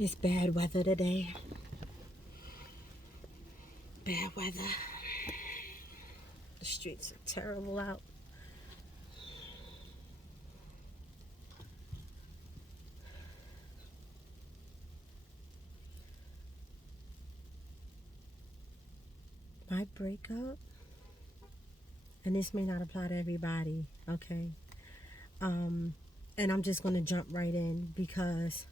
It's bad weather today. Bad weather. The streets are terrible out. My breakup, and this may not apply to everybody, okay? And I'm just gonna jump right in because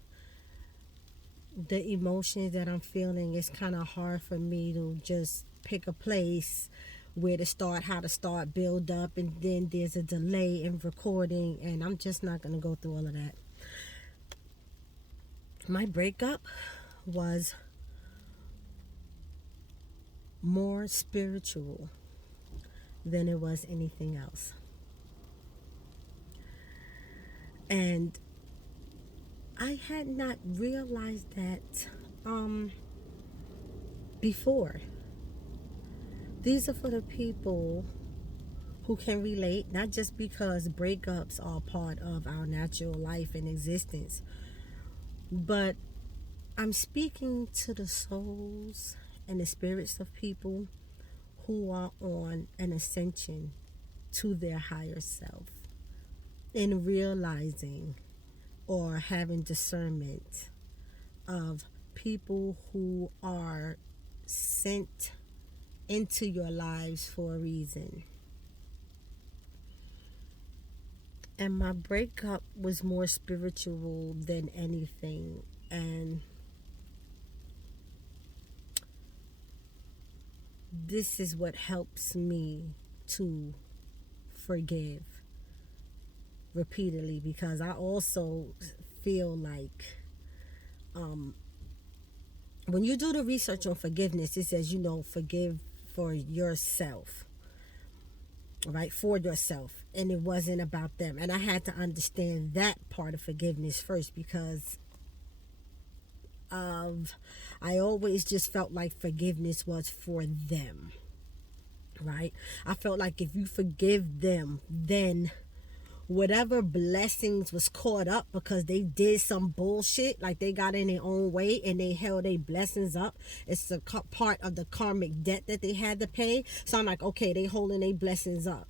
the emotions that I'm feeling, it's kind of hard for me to just pick a place where to start, how to start, build up, and then there's a delay in recording, and I'm just not gonna go through all of that. My breakup was more spiritual than it was anything else. And I had not realized that before. These are for the people who can relate, not just because breakups are part of our natural life and existence, but I'm speaking to the souls and the spirits of people who are on an ascension to their higher self in realizing or having discernment of people who are sent into your lives for a reason. And my breakup was more spiritual than anything. And this is what helps me to forgive repeatedly, because I also feel like when you do the research on forgiveness, it says, forgive for yourself, right? For yourself. And it wasn't about them. And I had to understand that part of forgiveness first, because I always just felt like forgiveness was for them, right? I felt like if you forgive them, then whatever blessings was caught up because they did some bullshit, like they got in their own way and they held their blessings up, it's a part of the karmic debt that they had to pay. So I'm like, okay, they holding their blessings up,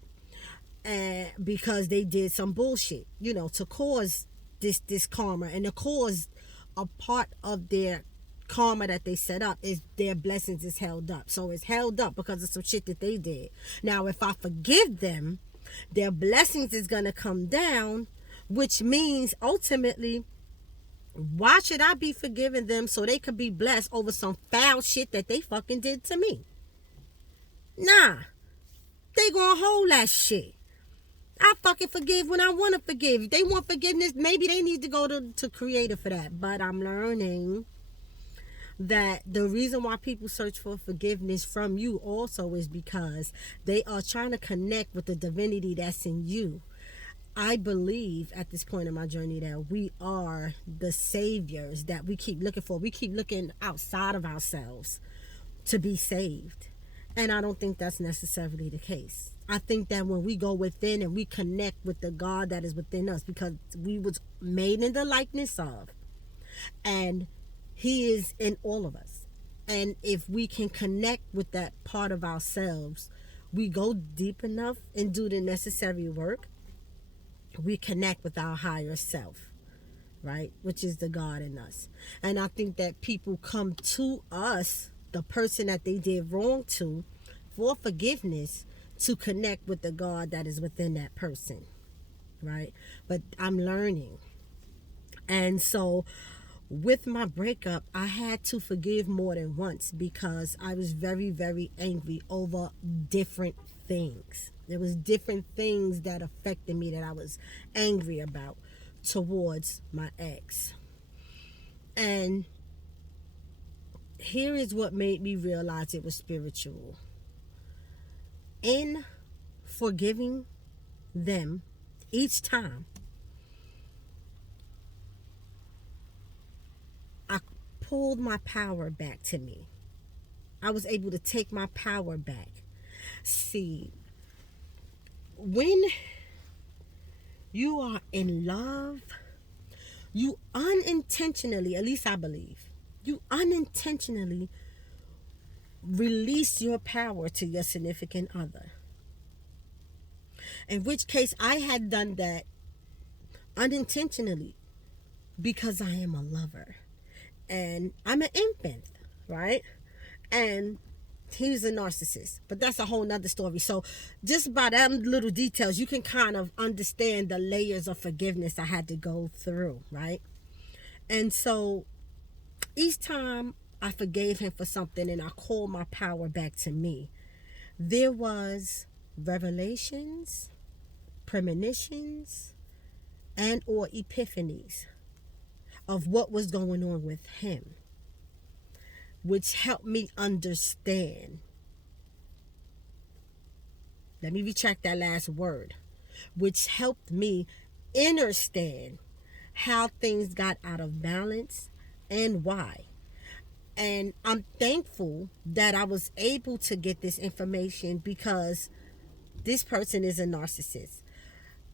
and because they did some bullshit, to cause this karma, and to cause a part of their karma that they set up is their blessings is held up. So it's held up because of some shit that they did. Now if I forgive them, their blessings is gonna come down, which means ultimately, why should I be forgiving them so they could be blessed over some foul shit that they fucking did to me? Nah, they gonna hold that shit. I fucking forgive when I want to forgive. If they want forgiveness, maybe they need to go to Creator for that. But I'm learning that the reason why people search for forgiveness from you also is because they are trying to connect with the divinity that's in you. I believe at this point in my journey that we are the saviors that we keep looking for. We keep looking outside of ourselves to be saved. And I don't think that's necessarily the case. I think that when we go within and we connect with the God that is within us, because we was made in the likeness of, and He is in all of us. And if we can connect with that part of ourselves, we go deep enough and do the necessary work, we connect with our higher self, right? Which is the God in us. And I think that people come to us, the person that they did wrong to, for forgiveness, to connect with the God that is within that person, right? But I'm learning. And so with my breakup, I had to forgive more than once because I was very, very angry over different things. There was different things that affected me that I was angry about towards my ex. And here is what made me realize it was spiritual. In forgiving them each time, I pulled my power back to me. I was able to take my power back. See, when you are in love, you unintentionally, at least I believe, you unintentionally release your power to your significant other. In which case, I had done that unintentionally because I am a lover and I'm an empath, right? And he's a narcissist, but that's a whole nother story. So just by them little details, you can kind of understand the layers of forgiveness I had to go through, right? And so each time I forgave him for something and I called my power back to me, there was revelations, premonitions, and or epiphanies of what was going on with him, which helped me understand. Let me retract that last word. Which helped me understand how things got out of balance and why. And I'm thankful that I was able to get this information because this person is a narcissist.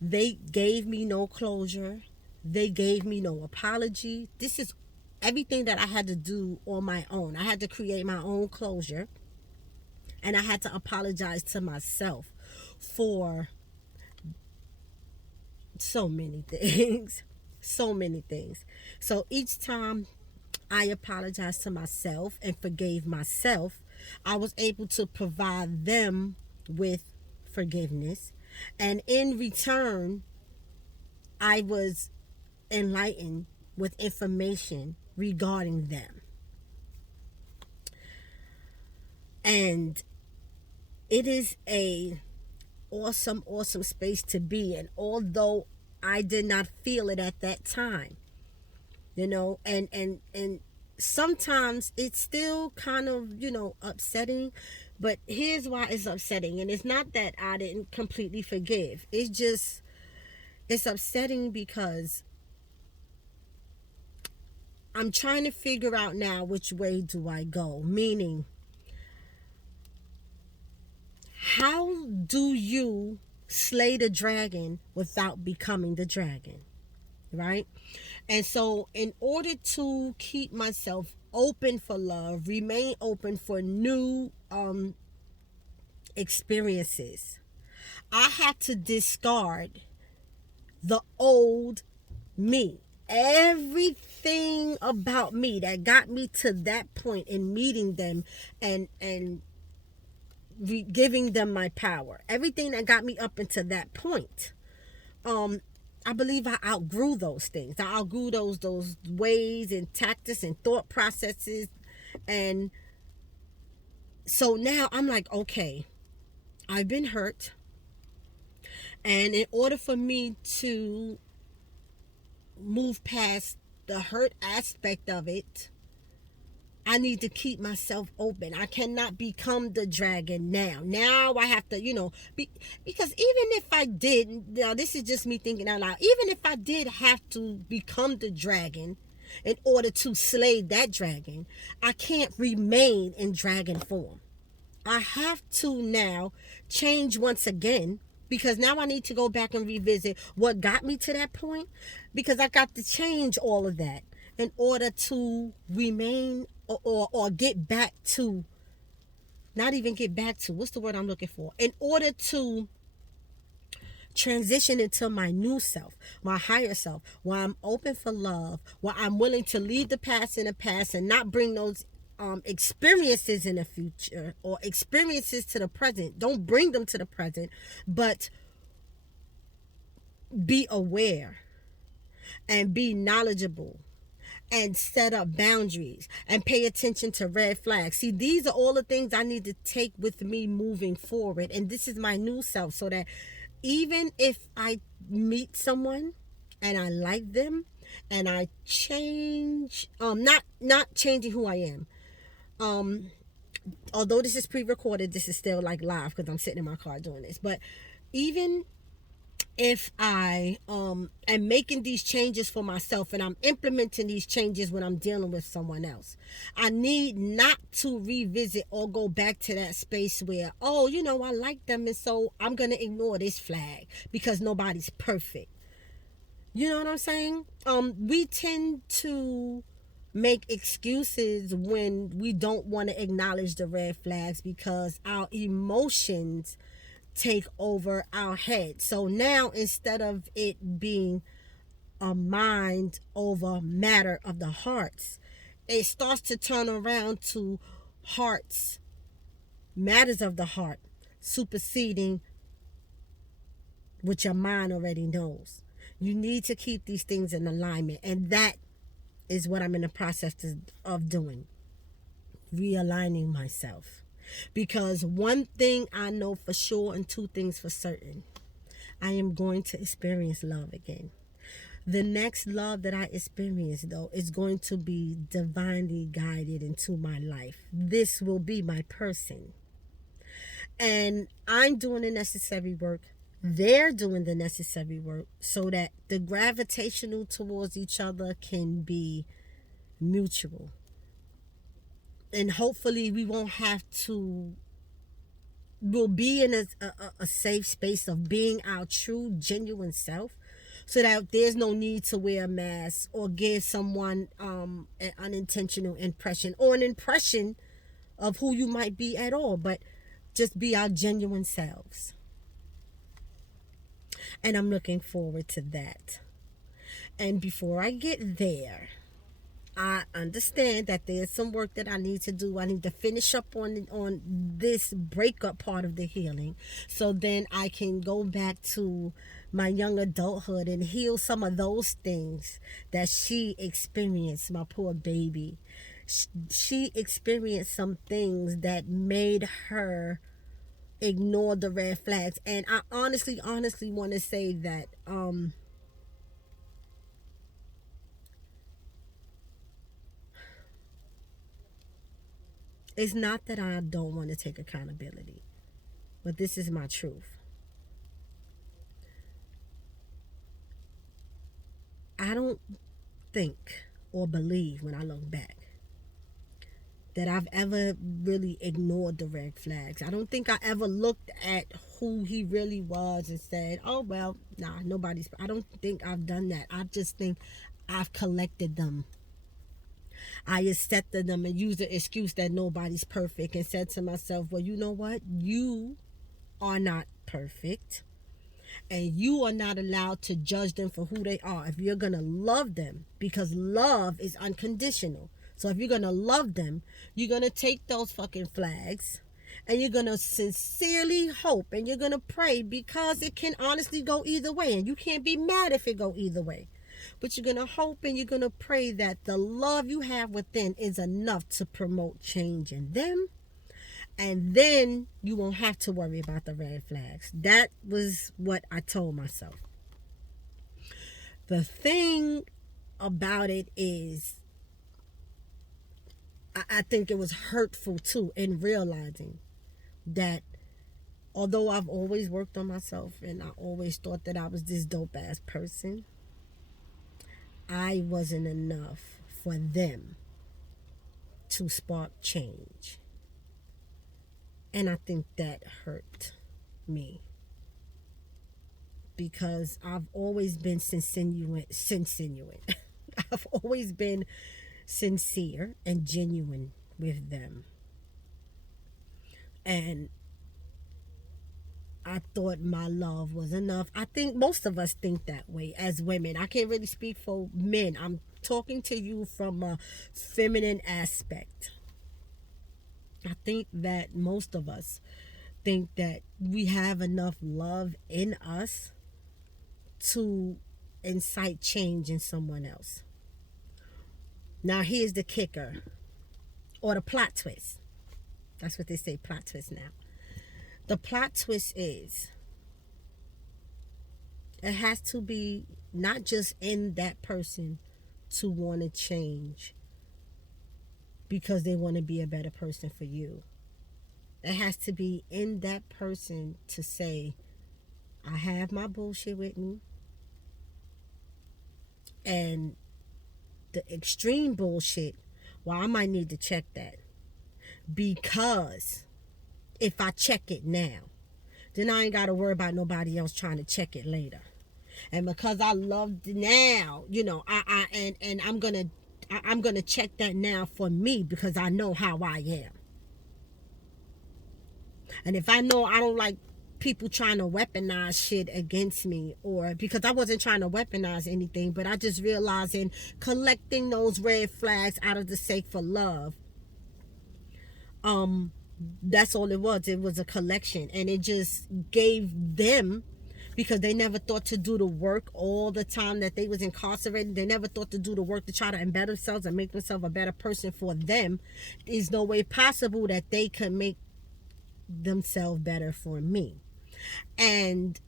They gave me no closure. They gave me no apology. This is everything that I had to do on my own. I had to create my own closure. And I had to apologize to myself for so many things. So many things. So each time I apologized to myself and forgave myself, I was able to provide them with forgiveness. And in return, I was enlightened with information regarding them. And it is a awesome space to be in, although I did not feel it at that time, and sometimes it's still kind of upsetting, but here's why it's upsetting. And it's not that I didn't completely forgive, it's upsetting because I'm trying to figure out now which way do I go, meaning how do you slay the dragon without becoming the dragon, right? And so in order to keep myself open for love, remain open for new experiences, I had to discard the old me. Everything about me that got me to that point in meeting them and giving them my power, everything that got me up into that point, I believe I outgrew those things. I outgrew those ways and tactics and thought processes. And so now I'm like, okay, I've been hurt, and in order for me to move past the hurt aspect of it, I need to keep myself open. I cannot become the dragon now. Now I have to, because even if I did, now this is just me thinking out loud, even if I did have to become the dragon in order to slay that dragon, I can't remain in dragon form. I have to now change once again, because now I need to go back and revisit what got me to that point, because I got to change all of that in order to remain or get back to, not even get back to, what's the word I'm looking for? In order to transition into my new self, my higher self, where I'm open for love, where I'm willing to leave the past in the past and not bring those experiences in the future or experiences to the present. Don't bring them to the present, but be aware and be knowledgeable and set up boundaries and pay attention to red flags. See, these are all the things I need to take with me moving forward. And this is my new self, so that even if I meet someone and I like them and I change, not changing who I am. Although this is pre-recorded, this is still like live because I'm sitting in my car doing this. But even if I am making these changes for myself and I'm implementing these changes when I'm dealing with someone else, I need not to revisit or go back to that space where, I like them, and so I'm going to ignore this flag because nobody's perfect. You know what I'm saying? We tend to make excuses when we don't want to acknowledge the red flags because our emotions take over our head. So now instead of it being a mind over matter of the hearts, it starts to turn around to hearts, matters of the heart, superseding what your mind already knows. You need to keep these things in alignment, and that is what I'm in the process of doing, realigning myself. Because one thing I know for sure and two things for certain, I am going to experience love again. The next love that I experience, though, is going to be divinely guided into my life. This will be my person. And I'm doing the necessary work. They're doing the necessary work so that the gravitational towards each other can be mutual. And hopefully we won't have to, we'll be in a safe space of being our true, genuine self, so that there's no need to wear a mask or give someone an unintentional impression or an impression of who you might be at all, but just be our genuine selves. And I'm looking forward to that. And before I get there, I understand that there's some work that I need to do. I need to finish up on this breakup part of the healing, so then I can go back to my young adulthood and heal some of those things that she experienced. My poor baby, she experienced some things that made her ignore the red flags. And I honestly want to say that it's not that I don't want to take accountability, but this is my truth. I don't think or believe, when I look back, that I've ever really ignored the red flags. I don't think I ever looked at who he really was and said, oh, well, nah, nobody's. I don't think I've done that. I just think I've collected them. I accepted them and used the excuse that nobody's perfect and said to myself, well, you know what? You are not perfect. And you are not allowed to judge them for who they are. If you're going to love them, because love is unconditional. So if you're going to love them, you're going to take those fucking flags and you're going to sincerely hope and you're going to pray, because it can honestly go either way. And you can't be mad if it go either way. But you're going to hope and you're going to pray that the love you have within is enough to promote change in them, and then you won't have to worry about the red flags. That was what I told myself. The thing about it is, I think it was hurtful too, in realizing that although I've always worked on myself and I always thought that I was this dope ass person, I wasn't enough for them to spark change. And I think that hurt me, because I've always been sincere. I've always been sincere and genuine with them. And I thought my love was enough. I think most of us think that way as women. I can't really speak for men. I'm talking to you from a feminine aspect. I think that most of us think that we have enough love in us to incite change in someone else. Now, here's the kicker, or the plot twist. That's what they say, plot twist now. The plot twist is, it has to be not just in that person to want to change because they want to be a better person for you. It has to be in that person to say, I have my bullshit with me, and the extreme bullshit, well, I might need to check that, because if I check it now, then I ain't got to worry about nobody else trying to check it later. And because I loved now, and I'm gonna check that now for me because I know how I am. And if I know I don't like people trying to weaponize shit against me, or because I wasn't trying to weaponize anything, but I just realized in collecting those red flags out of the sake for love, that's all it was. It was a collection, and it just gave them, because they never thought to do the work all the time that they was incarcerated. They never thought to do the work to try to embed themselves and make themselves a better person for them. There's no way possible that they could make themselves better for me. And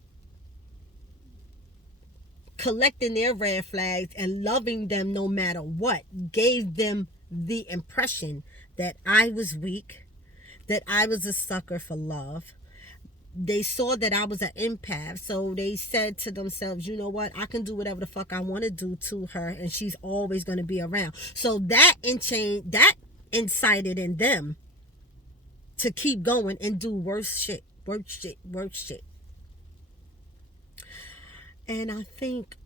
collecting their red flags and loving them no matter what gave them the impression that I was weak, that I was a sucker for love. They saw that I was an empath, so they said to themselves, you know what, I can do whatever the fuck I want to do to her, and she's always going to be around. So that incited in them to keep going and do worse shit. And I think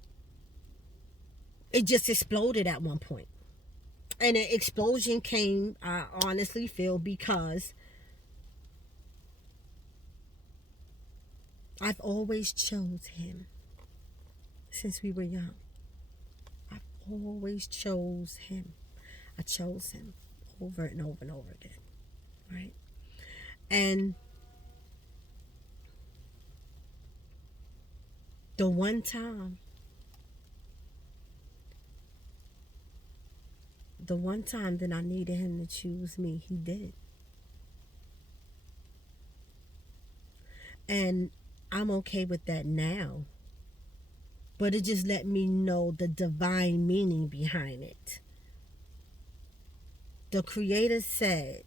it just exploded at one point. And an explosion came, I honestly feel, because I've always chose him since we were young. I've always chose him. I chose him over and over and over again, right? And the one time that I needed him to choose me, he did. And I'm okay with that now. But it just let me know the divine meaning behind it. The Creator said,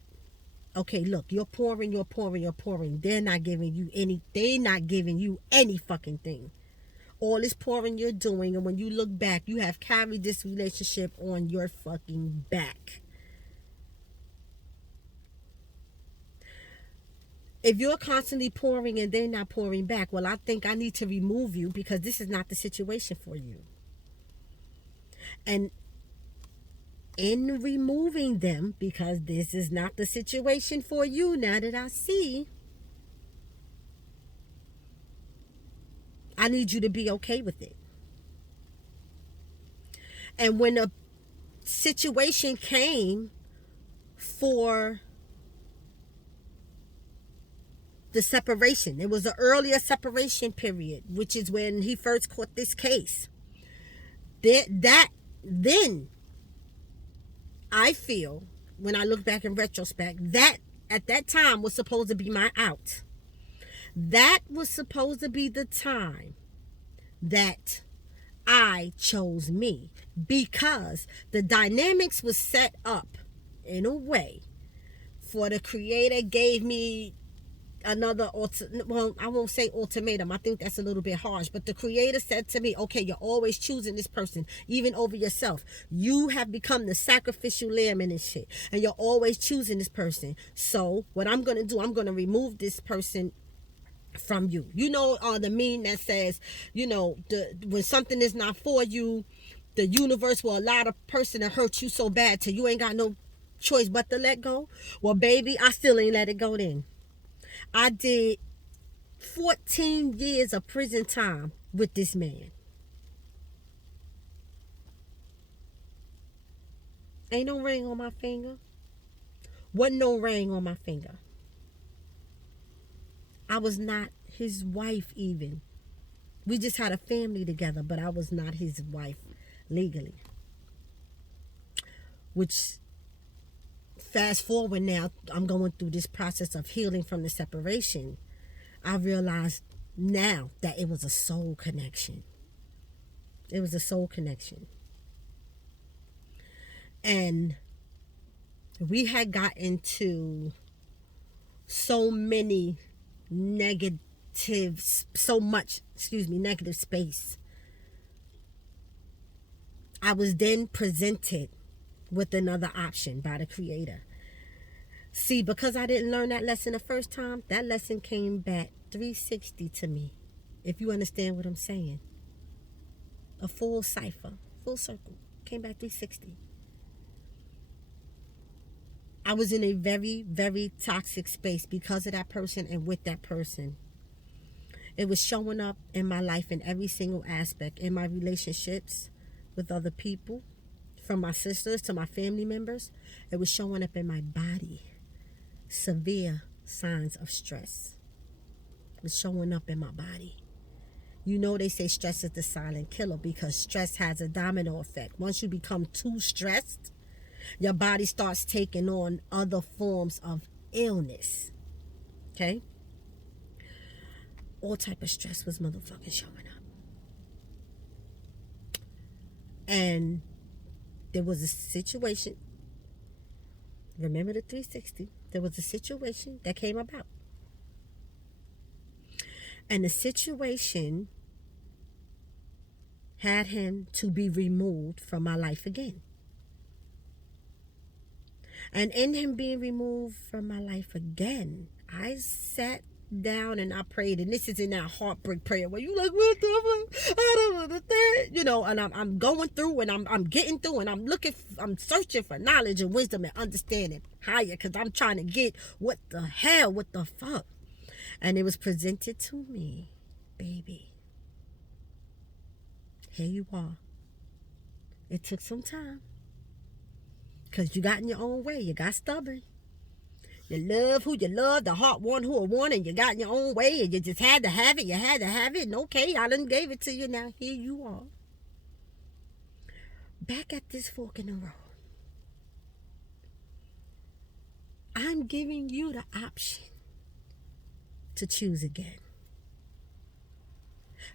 okay, look, you're pouring. They're not giving you any fucking thing. All this pouring you're doing, and when you look back, you have carried this relationship on your fucking back. If you're constantly pouring and they're not pouring back, well, I think I need to remove you because this is not the situation for you. And in removing them, because this is not the situation for you, now that I see, I need you to be okay with it. And when a situation came for the separation, it was an earlier separation period, which is when he first caught this case. Then I feel, when I look back in retrospect, that at that time was supposed to be my out. That was supposed to be the time that I chose me, because the dynamics was set up in a way for the Creator gave me another, well, I won't say ultimatum, I think that's a little bit harsh, but the Creator said to me, okay, you're always choosing this person even over yourself. You have become the sacrificial lamb in this shit, and you're always choosing this person. So what I'm gonna do, I'm gonna remove this person from you. The meme that says, when something is not for you, the universe will allow the person to hurt you so bad till you ain't got no choice but to let go. Well, baby, I still ain't let it go then. I did 14 years of prison time with this man. Ain't no ring on my finger. Wasn't no ring on my finger. I was not his wife even. We just had a family together, but I was not his wife legally. Which, fast forward now, I'm going through this process of healing from the separation. I realized now that it was a soul connection. It was a soul connection. And we had got into so much negative space. I was then presented with another option by the Creator. See, because I didn't learn that lesson the first time, that lesson came back 360 to me, if you understand what I'm saying. A full cipher, full circle. Came back 360. I was in a very, very toxic space because of that person and with that person. It was showing up in my life in every single aspect, in my relationships with other people, from my sisters to my family members. It was showing up in my body. Severe signs of stress. It was showing up in my body. You know, they say stress is the silent killer because stress has a domino effect. Once you become too stressed, your body starts taking on other forms of illness. Okay? All type of stress was motherfucking showing up. And there was a situation. Remember the 360? There was a situation that came about. And the situation had him to be removed from my life again. And in him being removed from my life again, I sat down and I prayed. And this is in that heartbreak prayer where you like, what the fuck? I don't understand. You know, and I'm going through and I'm getting through and I'm searching for knowledge and wisdom and understanding higher because I'm trying to get what the hell, what the fuck. And it was presented to me, baby. Here you are. It took some time. Because you got in your own way. You got stubborn. You love who you love. The heart won who it won. And you got in your own way. And you just had to have it. You had to have it. And okay, I done gave it to you. Now here you are. Back at this fork in the road. I'm giving you the option to choose again.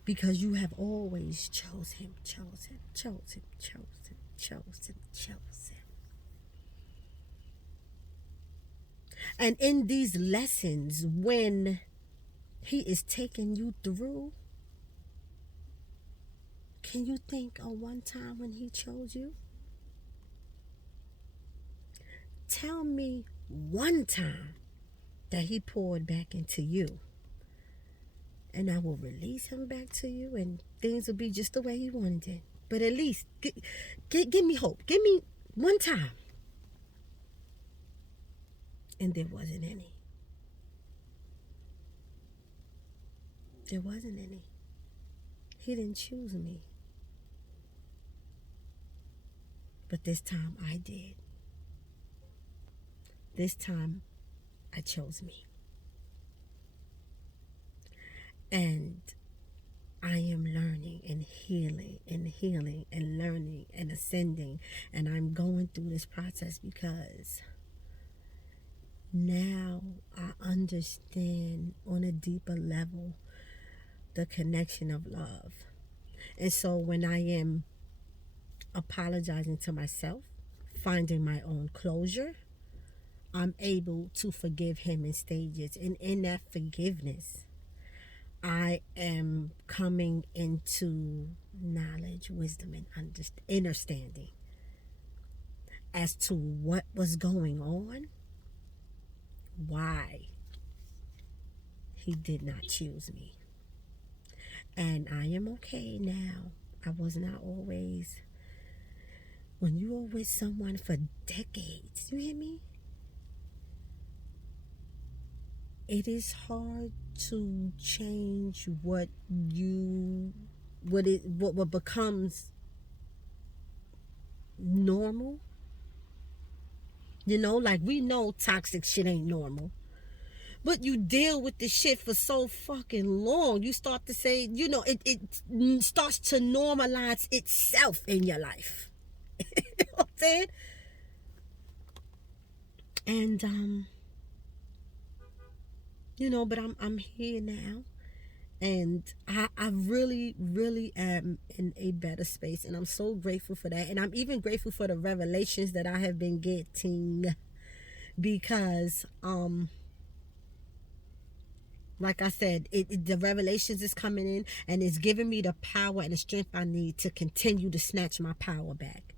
Because you have always chosen. And in these lessons, when he is taking you through, can you think of one time when he chose you? Tell me one time that he poured back into you. And I will release him back to you and things will be just the way he wanted it. But at least, give me hope. Give me one time. And there wasn't any. There wasn't any. He didn't choose me. But this time I did. This time I chose me. And I am learning and healing and learning and ascending. And I'm going through this process because now I understand on a deeper level the connection of love. And so when I am apologizing to myself, finding my own closure, I'm able to forgive him in stages. And in that forgiveness, I am coming into knowledge, wisdom, and understanding as to what was going on, why he did not choose me. And I am okay now. I was not always. When you are with someone for decades, you hear me? It is hard to change what becomes normal. You know, like we know toxic shit ain't normal. But you deal with the shit for so fucking long. You start to say, you know, it starts to normalize itself in your life. You know what I'm saying? And you know, but I'm here now. And I really, really am in a better space. And I'm so grateful for that. And I'm even grateful for the revelations that I have been getting. Because, like I said, the revelations is coming in. And it's giving me the power and the strength I need to continue to snatch my power back.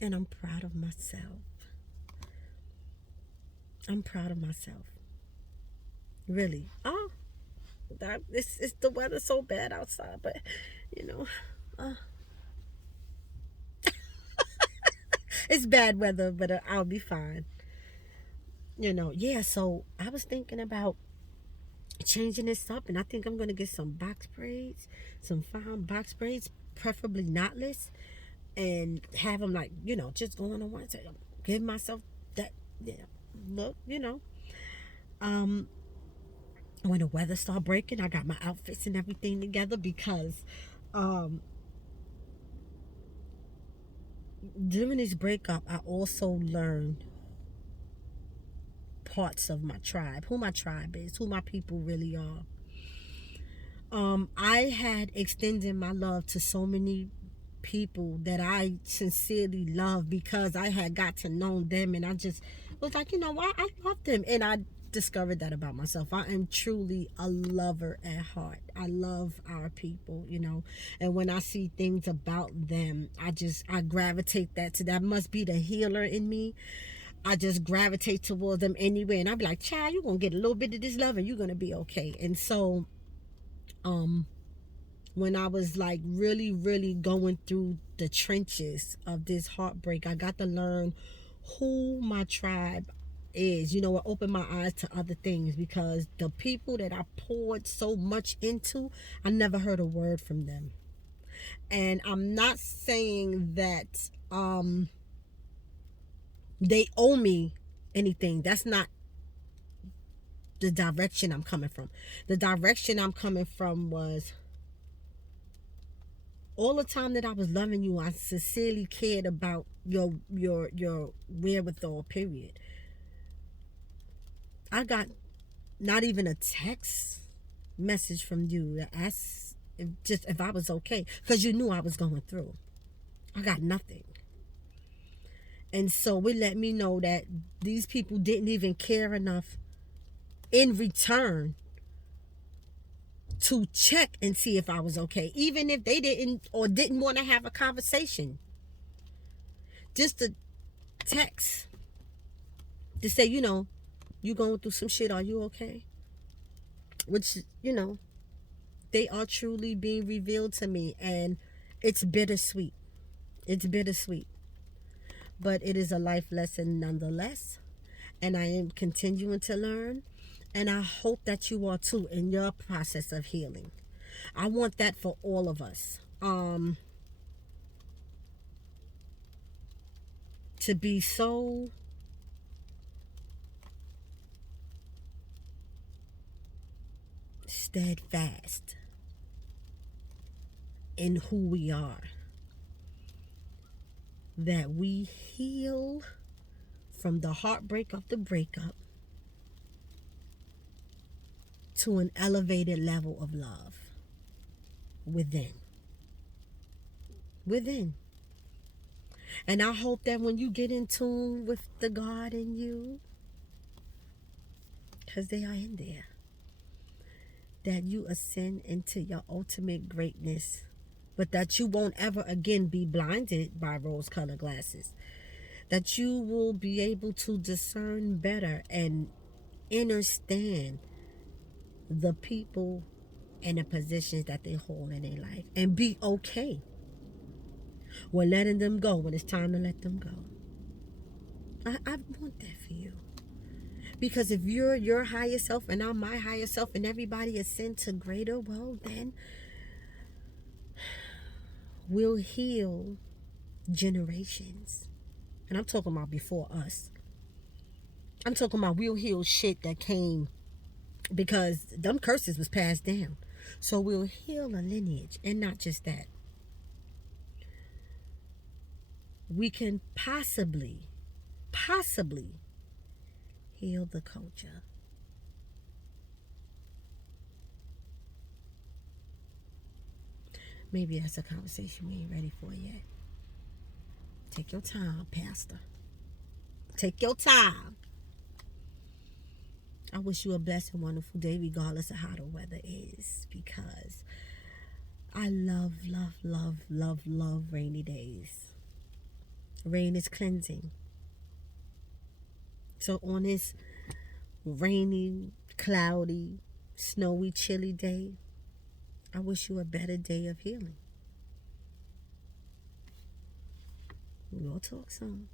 And I'm proud of myself. I'm proud of myself. Really. Oh, That it's the weather's so bad outside, but you know, uh, it's bad weather, but I'll be fine. Yeah. So I was thinking about changing this up, and I think I'm gonna get some box braids, some fine box braids, preferably knotless, and have them like just going on one side. Give myself that yeah look. Um, when the weather start breaking, I got my outfits and everything together because um during this breakup, I also learned parts of my tribe, who my tribe is, who my people really are. I had extended my love to so many people that I sincerely love because I had got to know them, and I just was like, what? I love them. And I discovered that about myself. I am truly a lover at heart. I love our people. And when I see things about them, I gravitate that must be the healer in me. I just gravitate towards them anyway. And I'll be like, child, you're gonna get a little bit of this love and you're gonna be okay. And so um when I was like really, really going through the trenches of this heartbreak, I got to learn who my tribe is. It opened my eyes to other things because the people that I poured so much into, I never heard a word from them. And I'm not saying that they owe me anything. That's not the direction I'm coming from. The direction I'm coming from was all the time that I was loving you, I sincerely cared about your wherewithal, period. I got not even a text message from you to ask if I was okay, because you knew I was going through. I got nothing. And so it let me know that these people didn't even care enough in return to check and see if I was okay, even if they didn't want to have a conversation. Just to text to say, you going through some shit, are you okay? Which, they are truly being revealed to me, and it's bittersweet. It's bittersweet, but it is a life lesson nonetheless, and I am continuing to learn, and I hope that you are too in your process of healing. I want that for all of us. To be so steadfast in who we are that we heal from the heartbreak of the breakup to an elevated level of love within. Within. And I hope that when you get in tune with the God in you, because they are in there, that you ascend into your ultimate greatness, but that you won't ever again be blinded by rose-colored glasses. That you will be able to discern better and understand the people and the positions that they hold in their life, and be okay with letting them go when it's time to let them go. I want that for you. Because if you're your higher self and I'm my higher self and everybody ascend to greater, well, then we'll heal generations. And I'm talking about before us. I'm talking about we'll heal shit that came because them curses was passed down. So we'll heal a lineage. And not just that. We can possibly heal the culture. Maybe that's a conversation we ain't ready for yet. Take your time, Pastor. Take your time. I wish you a blessed and wonderful day, regardless of how the weather is, because I love, love, love, love, love rainy days. Rain is cleansing. So on this rainy, cloudy, snowy, chilly day, I wish you a better day of healing. We'll talk soon.